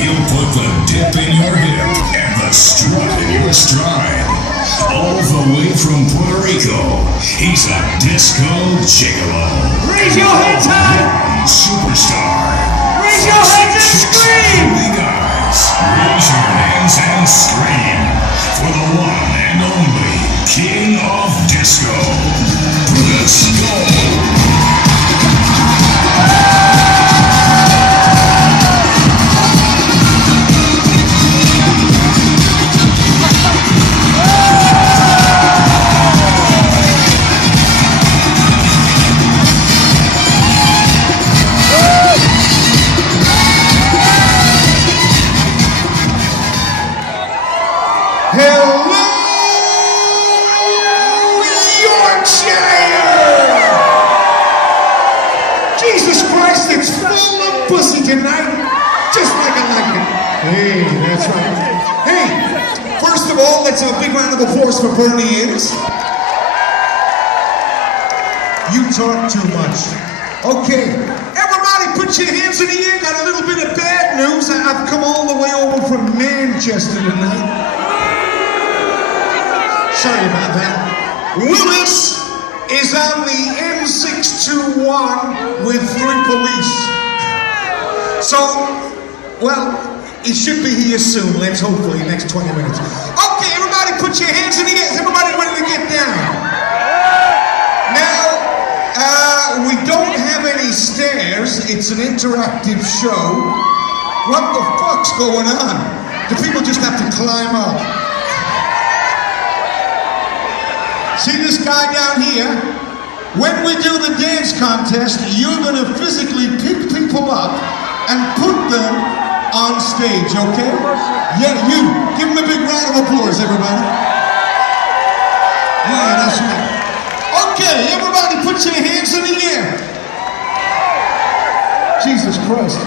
He'll put the dip in your hip and the strut in your stride. All the way from Puerto Rico, he's a disco gigolo. Raise your hands high! Superstar. Raise your hands and scream! Guys, raise your hands and scream for the one and only King of Disco, Brutus. Jesus Christ, it's full of pussy tonight, just like I like it. Hey, that's right. Hey, first of all, let's have a big round of applause for Bernie Innes. You talk too much. Okay, everybody put your hands in the air. Got a little bit of bad news. I've come all the way over from Manchester tonight. Sorry about that. Willis is on the M621 with 3 police. So, well, he should be here soon. Let's hopefully next 20 minutes. Okay, everybody put your hands in the air. Is everybody ready to get down? Now, we don't have any stairs. It's an interactive show. What the fuck's going on? The people just have to climb up. See this guy down here? When we do the dance contest, you're going to physically pick people up and put them on stage, okay? Yeah, you. Give them a big round of applause, everybody. Yeah, that's right. Okay, everybody put your hands in the air. Jesus Christ.